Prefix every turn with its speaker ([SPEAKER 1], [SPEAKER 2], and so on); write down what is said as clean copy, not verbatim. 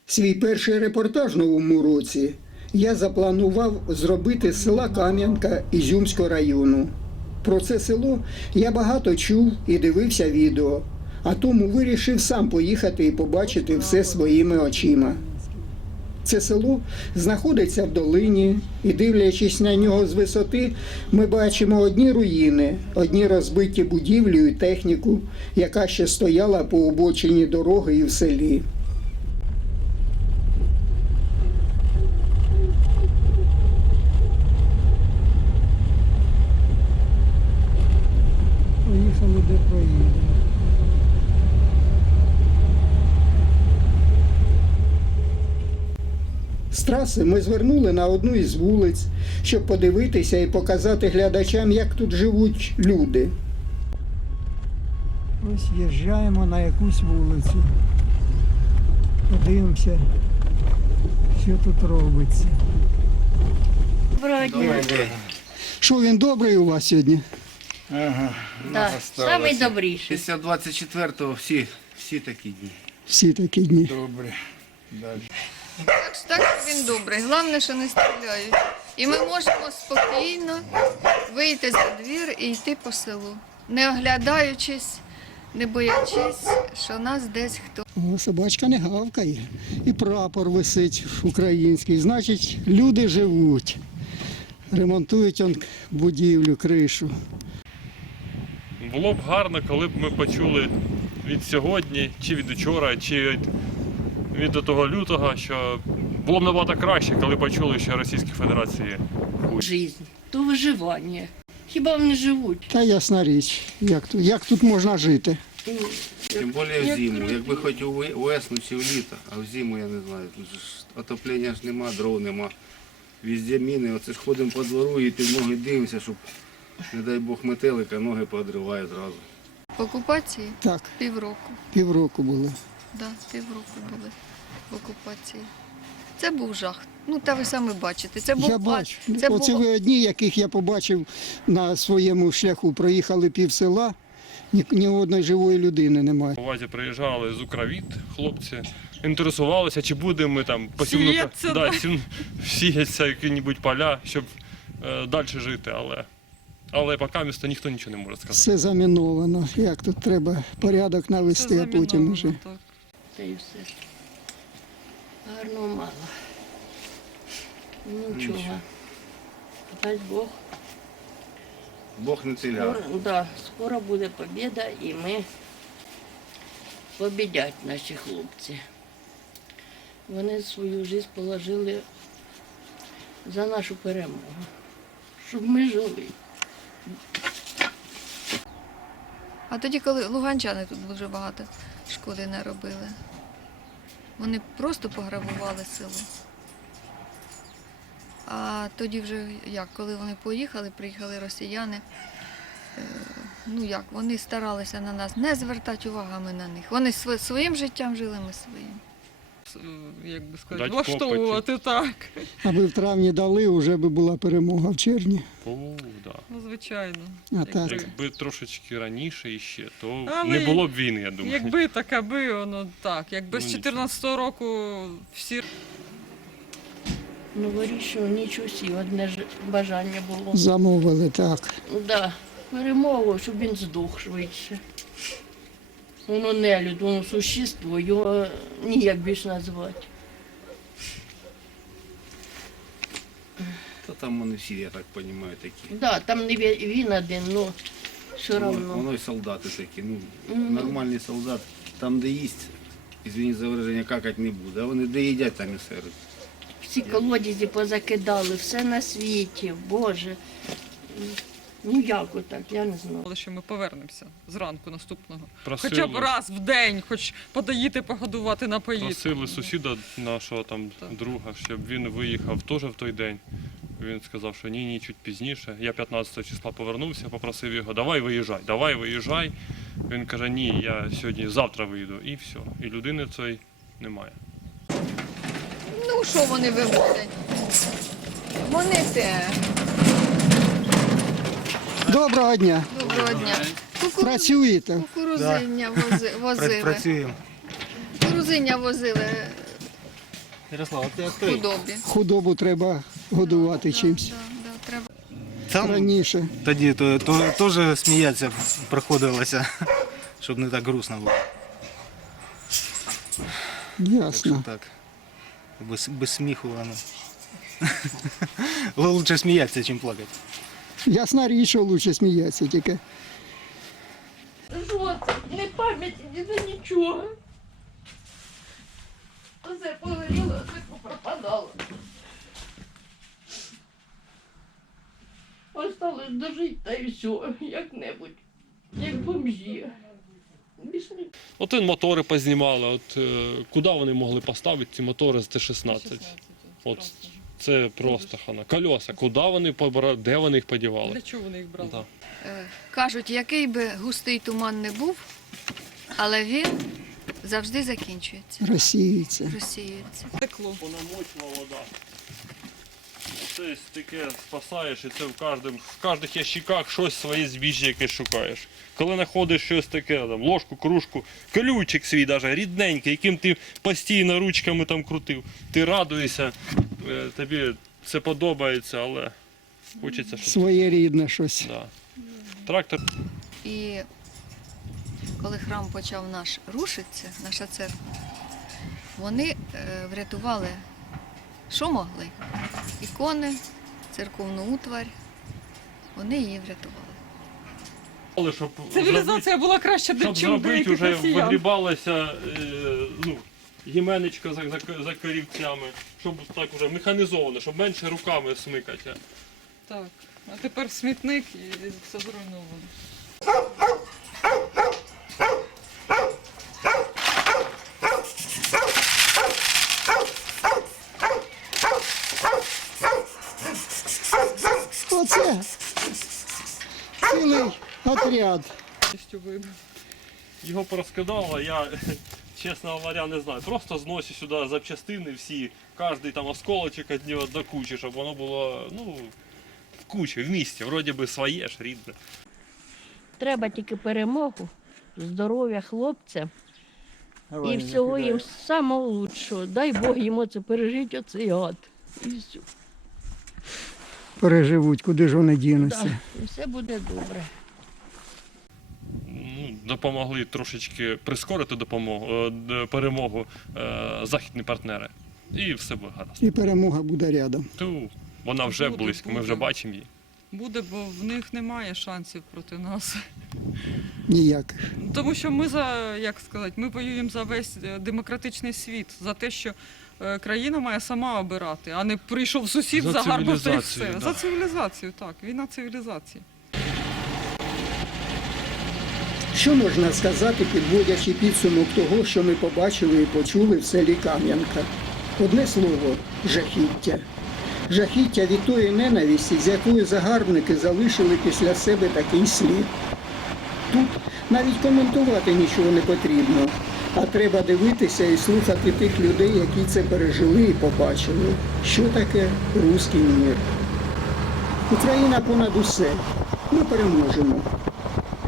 [SPEAKER 1] Свій перший репортаж в новому році я запланував зробити з села Кам'янка Ізюмського району. Про це село я багато чув і дивився відео, а тому вирішив сам поїхати і побачити все своїми очима. Це село знаходиться в долині, і, дивлячись на нього з висоти, ми бачимо одні руїни, одні розбиті будівлі і техніку, яка ще стояла по обочині дороги і в селі. Поїхали, де проїдемо. З траси ми звернули на одну із вулиць, щоб подивитися і показати глядачам, як тут живуть люди. Ось їжджаємо на якусь вулицю. Подивимося, що тут робиться.
[SPEAKER 2] Доброго дня.
[SPEAKER 1] Що, він добрий у вас сьогодні?
[SPEAKER 3] Ага,
[SPEAKER 2] Да, самий добріший.
[SPEAKER 3] Після 24-го всі такі дні.
[SPEAKER 1] Всі такі дні.
[SPEAKER 3] Добре. Далі.
[SPEAKER 4] Так він добрий. Головне, що не стріляють. І ми можемо спокійно вийти за двір і йти по селу, не оглядаючись, не боячись, що нас десь хто.
[SPEAKER 1] О, собачка не гавкає. І прапор висить український. Значить, люди живуть. Ремонтують он будівлю, кришу.
[SPEAKER 5] Було б гарно, коли б ми почули від сьогодні, чи від учора, чи від того лютого, що було б набагато краще, коли почули, що Російській Федерації хуй.
[SPEAKER 2] Жизнь, то виживання. Хіба вони живуть?
[SPEAKER 1] Та ясна річ, як тут можна жити.
[SPEAKER 3] Тим більше в зиму. Якби хоч у весну чи в літо, а в зиму я не знаю. Тут ж отоплення ж нема, дров нема. Везде міни. Оце ж ходимо по двору і ти ноги дивимося, щоб, не дай Бог, метелика, ноги поодриває зразу.
[SPEAKER 4] В окупації
[SPEAKER 1] Так,
[SPEAKER 4] півроку.
[SPEAKER 1] півроку були.
[SPEAKER 4] Да, півроку були в окупації. Це був жах. Ну, та ви самі бачите. Це був
[SPEAKER 1] Я бачу.
[SPEAKER 4] Це
[SPEAKER 1] Оце
[SPEAKER 4] було...
[SPEAKER 1] ви одні, яких я побачив на своєму шляху. Проїхали пів села, ні одної живої людини немає.
[SPEAKER 5] У Вазі приїжджали з Укравіт хлопці, інтересувалися, чи будемо ми там сіятися які-небудь поля, щоб далі жити, але поки місто ніхто нічого не може сказати.
[SPEAKER 1] Все заміновано. Як тут треба порядок навести, а потім вже.
[SPEAKER 2] Це і все. Гарного мало. Нічого. Дай Бог.
[SPEAKER 3] Бог не ціляв.
[SPEAKER 2] Скоро буде побіда і ми побідять наші хлопці. Вони свою життя положили за нашу перемогу, щоб ми жили.
[SPEAKER 4] А тоді, коли луганчани тут дуже багато шкоди наробили, вони просто пограбували село. А тоді вже, коли вони поїхали, приїхали росіяни, вони старалися на нас не звертати уваги на них. Вони своїм життям жили, ми своїм.
[SPEAKER 6] Як би сказати,
[SPEAKER 5] Дать
[SPEAKER 6] влаштовувати так.
[SPEAKER 1] Аби в травні дали, вже би була перемога в червні.
[SPEAKER 5] Да.
[SPEAKER 6] Ну, звичайно.
[SPEAKER 1] А так.
[SPEAKER 5] Якби трошечки раніше іще, то
[SPEAKER 6] Але
[SPEAKER 5] не було б війни, я думаю.
[SPEAKER 6] Якби так, аби, воно так. Якби з 14-го року всі...
[SPEAKER 2] Новорічного ніч усі, одне ж бажання було.
[SPEAKER 1] Замовили, так.
[SPEAKER 2] Да, перемогу, щоб він здох швидше. Воно нелюд, воно существо, його ніяк більше назвати.
[SPEAKER 3] Та там вони всі, я так розумію, такі.
[SPEAKER 2] Да, там не він один, але все одно.
[SPEAKER 3] Воно і солдати такі. Нормальний солдат, там де їсть, извини за вираження, какать не буде. А вони де їдять, там і серуть.
[SPEAKER 2] Всі колодязі позакидали, все на світі, Боже. Ну як отак, я не знаю.
[SPEAKER 6] Але що ми повернемося зранку наступного.
[SPEAKER 5] Просили.
[SPEAKER 6] Хоча б раз в день, хоч подоїти, погодувати, напоїти.
[SPEAKER 5] Просили сусіда нашого там друга, щоб він виїхав теж в той день. Він сказав, що ні, чуть пізніше. Я 15 числа повернувся, попросив його, давай виїжджай. Він каже, ні, я завтра виїду. І все. І людини цієї немає.
[SPEAKER 4] Ну, що вони виводять? Вони те.
[SPEAKER 1] Доброго дня.
[SPEAKER 4] Доброго дня.
[SPEAKER 1] Працюєте?
[SPEAKER 4] Кукурузиння возили.
[SPEAKER 3] Працюємо.
[SPEAKER 4] Кукурузиння возили
[SPEAKER 7] Ярослав, а ти відкрий.
[SPEAKER 4] худобі.
[SPEAKER 1] Худобу треба годувати чимось.
[SPEAKER 4] Да, треба.
[SPEAKER 7] Там
[SPEAKER 1] Раніше.
[SPEAKER 7] тоді то теж сміятися приходилося, щоб не так грустно було. Так що
[SPEAKER 1] Ясно.
[SPEAKER 7] так. Без сміху воно. Лучше сміятися, ніж плакати.
[SPEAKER 1] Ясна річ, що краще сміятися тільки.
[SPEAKER 2] Що це? Не пам'яті, ні за нічого. Оце погоріло, оце пропадало. Осталось дожити та й все, як-небудь, як бомжі. Більше ні.
[SPEAKER 5] От він мотори познімали, от куди вони могли поставити ці мотори з Т-16? От це просто хана. Кольоса, куди вони побрали, де вони їх подівали?
[SPEAKER 6] Для чого вони їх брали?
[SPEAKER 5] Да.
[SPEAKER 4] Кажуть, який би густий туман не був, але він завжди закінчується,
[SPEAKER 1] Розсіюється.
[SPEAKER 4] розсіюється.
[SPEAKER 6] Текло.
[SPEAKER 5] Понамочила вода. Це таке спасаєш, і це в кожних ящиках щось своє збіжжя якесь шукаєш. Коли знаходиш щось таке, там, ложку, кружку, ключик свій даже, рідненький, яким ти постійно ручками там крутив, ти радуєшся, тобі це подобається, але хочеться, щоб...
[SPEAKER 1] Своєрідне щось.
[SPEAKER 5] Да. Трактор.
[SPEAKER 4] І коли храм почав наш рушитися, наша церква, вони врятували, що могли? Ікони, церковну утварь, вони її врятували.
[SPEAKER 5] Але щоб
[SPEAKER 6] Цивілізація була краще,
[SPEAKER 5] щоб
[SPEAKER 6] ніж
[SPEAKER 5] зробити,
[SPEAKER 6] деяких
[SPEAKER 5] вже
[SPEAKER 6] росіян.
[SPEAKER 5] вигрібалася гіменечка за корівцями, щоб так вже механізовано, щоб менше руками смикати.
[SPEAKER 6] Так. А тепер смітник і все зруйновано.
[SPEAKER 1] Оце цілий отряд.
[SPEAKER 6] Повністю вибив.
[SPEAKER 5] Його порозкидало, я, чесно говоря, не знаю. Просто зносю сюди запчастини всі, кожний там осколочок від нього до кучі, щоб воно було, в кучі, в місті. Вроді би своє ж, рідне.
[SPEAKER 2] Треба тільки перемогу, здоров'я хлопцям і всього їм самого лучшого. Дай Бог йому це пережити оцей ад. І все.
[SPEAKER 1] Переживуть, куди ж вони
[SPEAKER 2] Да,
[SPEAKER 1] дінуться.
[SPEAKER 2] і все буде добре.
[SPEAKER 5] Допомогли трошечки прискорити перемогу західні партнери. І все буде гаразд.
[SPEAKER 1] І перемога буде рядом.
[SPEAKER 5] Вона вже
[SPEAKER 6] Буде,
[SPEAKER 5] близько, ми
[SPEAKER 6] буде.
[SPEAKER 5] вже бачимо її.
[SPEAKER 6] Буде, бо в них немає шансів проти нас.
[SPEAKER 1] Ніяк.
[SPEAKER 6] Тому що ми ми воюємо за весь демократичний світ, за те, що країна має сама обирати, а не прийшов сусід,
[SPEAKER 5] За
[SPEAKER 6] загарбав та й
[SPEAKER 5] цивілізацію,
[SPEAKER 6] все.
[SPEAKER 5] да.
[SPEAKER 6] За цивілізацію, так. Війна цивілізації.
[SPEAKER 1] Що можна сказати, підводячи підсумок того, що ми побачили і почули в селі Кам'янка? Одне слово – жахіття. Жахіття від тої ненависті, з якою загарбники залишили після себе такий слід. Тут навіть коментувати нічого не потрібно, а треба дивитися і слухати тих людей, які це пережили і побачили. Що таке руський мір? Україна понад усе. Ми переможемо.